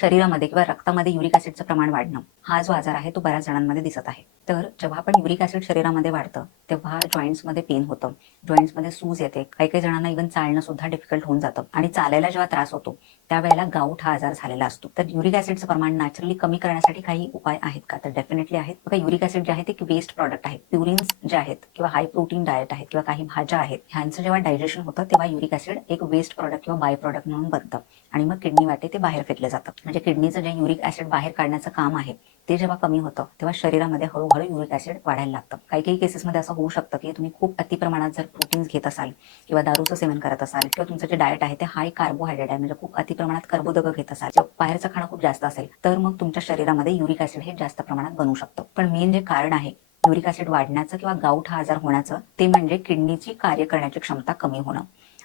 शरीरामध्ये किंवा रक्तामध्ये युरिक ऍसिडचं प्रमाण वाढणं हा जो आजार आहे तो बऱ्याच जणांमध्ये दिसत आहे। तर जेव्हा पण युरिक ऍसिड शरीरामध्ये वाढतं तेव्हा जॉईंट्समध्ये पेन होतं, जॉईंट्समध्ये सूज येते, काही काही जणांना इव्हन चालणं सुद्धा डिफिकल्ट होऊन जातं आणि चालायला जेव्हा त्रास होतो त्यावेळेला गाऊट हा आजार झालेला असतो। तर युरिक ऍसिडचं प्रमाण नॅचरली कमी करण्यासाठी काही उपाय आहेत का? तर डेफिनेटली आहेत बघा। युरिक ऍसिड जे आहे ते एक वेस्ट प्रॉडक्ट आहे। प्युरिन्स जे आहेत किंवा हाय प्रोटीन डाएट आहेत किंवा काही भाज्या आहेत ह्यांचं जेव्हा डायजेशन होतं तेव्हा युरिक ऍसिड एक वेस्ट प्रॉडक्ट किंवा बाय प्रॉडक्ट म्हणून बनतं आणि मग किडनी वाटे ते बाहेर फेकलं जातं। म्हणजे किडनीचं जे युरिक ऍसिड बाहेर काढण्याचं काम आहे ते जेव्हा कमी होतं तेव्हा शरीरामध्ये हळूहळू युरिक ऍसिड वाढायला लागतं। काही काही केसेसमध्ये असं होऊ शकतं की तुम्ही खूप अति प्रमाणात जर प्रोटीन्स घेत असाल किंवा दारूचं सेवन करत असाल किंवा तुमचं जे डाएट आहे ते हाय कार्बोहायड्रेट आहे, म्हणजे खूप अति प्रमाणात कर्बोदक घेत असाल किंवा बाहेरचं खाणं खूप जास्त असेल तर मग तुमच्या शरीरामध्ये युरिक ऍसिड हे जास्त प्रमाणात बनू शकतं। पण मेन जे कारण आहे युरिक ऍसिड वाढण्याचं किंवा गाऊट हा आजार होण्याचं ते म्हणजे किडनीची कार्य करण्याची क्षमता कमी होणं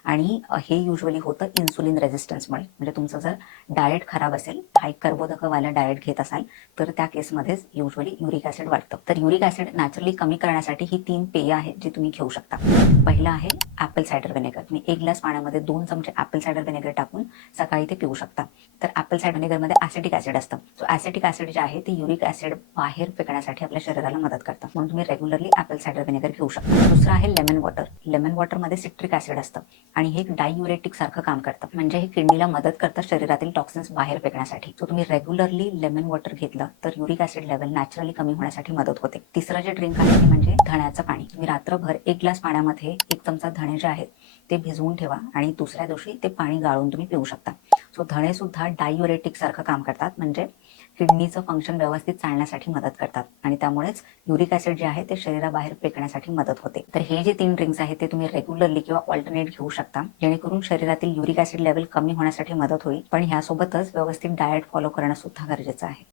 आणि हे युजली होतं इन्सुलिन रेझिस्टन्समुळे। म्हणजे तुमचं जर डाएट खराब असेल, हाय कर्बोदकवाला डाएट घेत असाल तर त्या केसमध्येच युजली युरिक ऍसिड वाढतं। तर युरिक ऍसिड नॅचरली कमी करण्यासाठी ही 3 पेय आहेत जी तुम्ही घेऊ शकता। पहिलं आहे ऍपल सायडर व्हिनेगर। तुम्ही 1 ग्लास पाण्यामध्ये 2 चमचे ऍपल सायडर व्हिनेगर टाकून सकाळी ते पिऊ शकता। तर ऍपल सायडर व्हिनेगरमध्ये ऍसिटिक ऍसिड असतं, सो ऍसिटिक ऍसिड जे आहे ते युरिक ऍसिड बाहेर फेकण्यासाठी आपल्या शरीराला मदत करतं, म्हणून तुम्ही रेग्युलरली ऍपल सायडर व्हिनेगर घेऊ शकता। दुसरं आहे लेमन वॉटर। लेमन वॉटरमध्ये सिट्रिक ऍसिड असतं आणि हे एक डाययुरेटिक सारखं काम करतं, म्हणजे हे किडनीला मदत करतं शरीरातील टॉक्सिन्स बाहेर फेकण्यासाठी। सो तुम्ही रेग्युलरली लेमन वॉटर घेतलं तर युरिक ऍसिड लेवल नॅचरली कमी होण्यासाठी मदत होते। तिसरं जे ड्रिंक आहे ते म्हणजे धण्याचं पाणी। तुम्ही रात्रभर 1 ग्लास पाण्यामध्ये 1 चमचा धणे जे आहेत ते भिजवून ठेवा आणि दुसऱ्या दिवशी ते पाणी गाळून तुम्ही पिऊ शकता। सो धणे सुद्धा डाययुरेटिक सारखं काम करतात, म्हणजे किडनीचं फंक्शन व्यवस्थित चालण्यासाठी मदत करतात आणि त्यामुळेच युरिक ऍसिड जे आहे ते शरीराबाहेर फेकण्यासाठी मदत होते। तर हे जे 3 ड्रिंक्स आहेत ते तुम्ही रेग्युलरली किंवा ऑल्टरनेट घेऊ शकता, जेणेकरून शरीरातील युरिक ऍसिड लेवल कमी होण्यासाठी मदत होईल, पण ह्यासोबतच व्यवस्थित डाएट फॉलो करणं सुद्धा गरजेचं आहे।